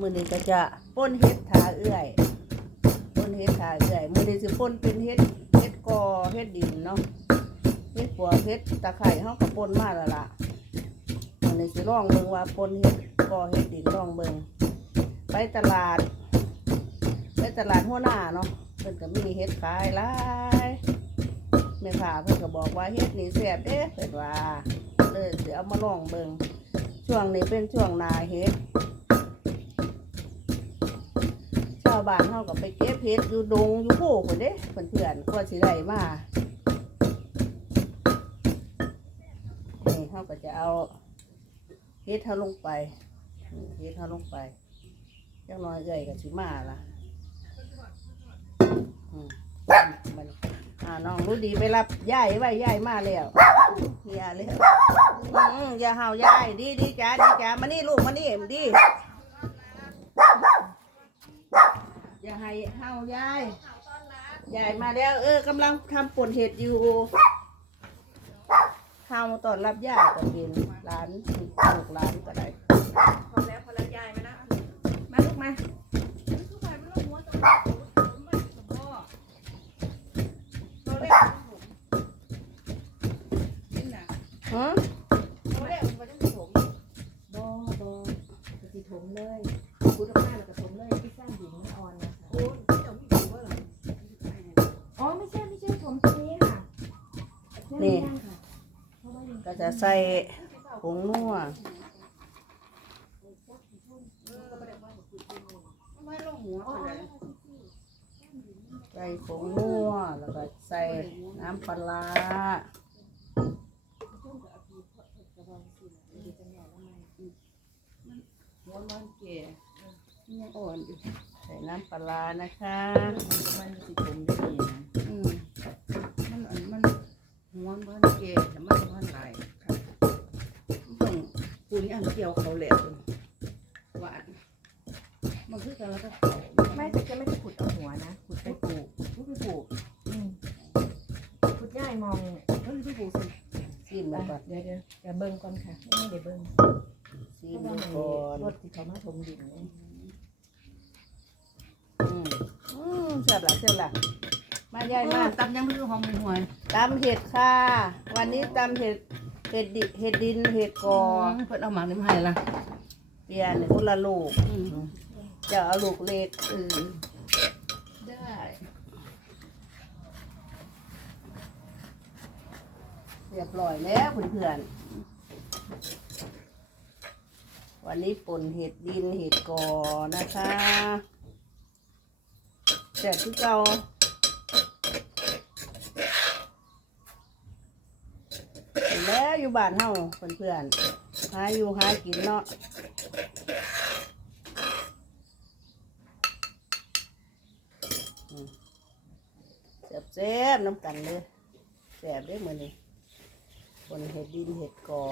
มื้อนี้ก็จะป่นเฮ็ดทาเอื้อยป่นเฮ็ดทาเอื้อยมื้อนี้สิป่นเป็นเฮ็ดเฮ็ดกอเฮ็ดดินเนาะเฮ็ดปัวเฮ็ดตะไคร้เฮาก็ป่นมาแล้วล่ะมื้อนี้สิลองเบิ่งว่าป่นเฮ็ดกอเฮ็ดดินลองเบิ่งไปตลาด ไปตลาดหัวหน้าเนาะเพิ่นก็มีเฮ็ดขายหลายแม่ค้าเพิ่นก็บอกว่าเฮ็ดนี่แซ่บเด้เพิ่นว่าเลยสิเอามาลองเบิ่งช่วงนี้เป็นช่วงหนาเฮ็ด ชาว บ้านเขาก็ไปเก็บเห็ดอยู่ดงอยู่โพคนเด้เพื่อนๆก็สิได้มานี่เขาก็จะเอาเห็ดเขาลงไปเห็ดเขาลงไปจังน้อยเอ่ยกับสิมาล่ะอืมมันอ่าน้องรู้ดีไปรับยายไว้ยายมาแล้วเฮียเลยอืมอย่าเห่าย่ายดีดีจ้าดีจ้ามานี่ลูกมานี่ดี อย่าให้เฮายายยายมาแล้ว เออกำลังทำป่นเห็ดอยู่เฮาตอนรับยายก็เป็นร้านลูกร้านก็ได้พอแล้วพอแล้วยายมานะมาลูกมาทุกคนไม่ต้องม้วนตรงนี้ผมไม่สมพ่อเราเรียกผมนี่นะฮะ ไม่ได้ค่ะเพราะว่ายังก็จะใส่ผงนัวไม่ลงหัวอ๋ออะไรใส่ผงนัวแล้วก็ใส่น้ำปลาร้าหัวมันแก่ยังอ่อนอยู่ใส่น้ำปลาร้านะคะ ปูนี่อันเกี่ยวเขาแหลกหวานมันคือกันแล้วก็เขาไม่แต่จะไม่ได้ขุดเอาหัวนะขุดไปปลูกลูกไปปลูกอืมขุดย่ายมองแล้วลูกไปปลูกสิชิมแล้วก็เดี๋ยวเดี๋ยวเดี๋ยวเบิ้งก่อนค่ะไม่ได้เบิ้งชิมเพราะว่าดูมันก่อนรถที่เขามาถมดินเนี่ยอืมอืมเสียบละเสียบละมายายมาตำยังไม่รู้หอมหวยตำเห็ดค่ะ วันนี้ตำเห็ด เห็ดดิเห็ดดินเห็ดกอเพิ่นเอาหมากนี่มาให้ละเปลี่ยนคนละลูกจะเอาลูกเล็กเออได้เรียบร้อยแล้วเพื่อนๆวันนี้ป่นเห็ดดินเห็ดกอนะคะแซ่บที่เก่าเห็น แล้วอยู่บ้านเฮาเพื่อนๆหาอยู่หากินเนาะแซ่บแซ่บๆน้ำกันเลยแซ่บได้เหมือนนี่คนเห็ดดินเห็ดกอ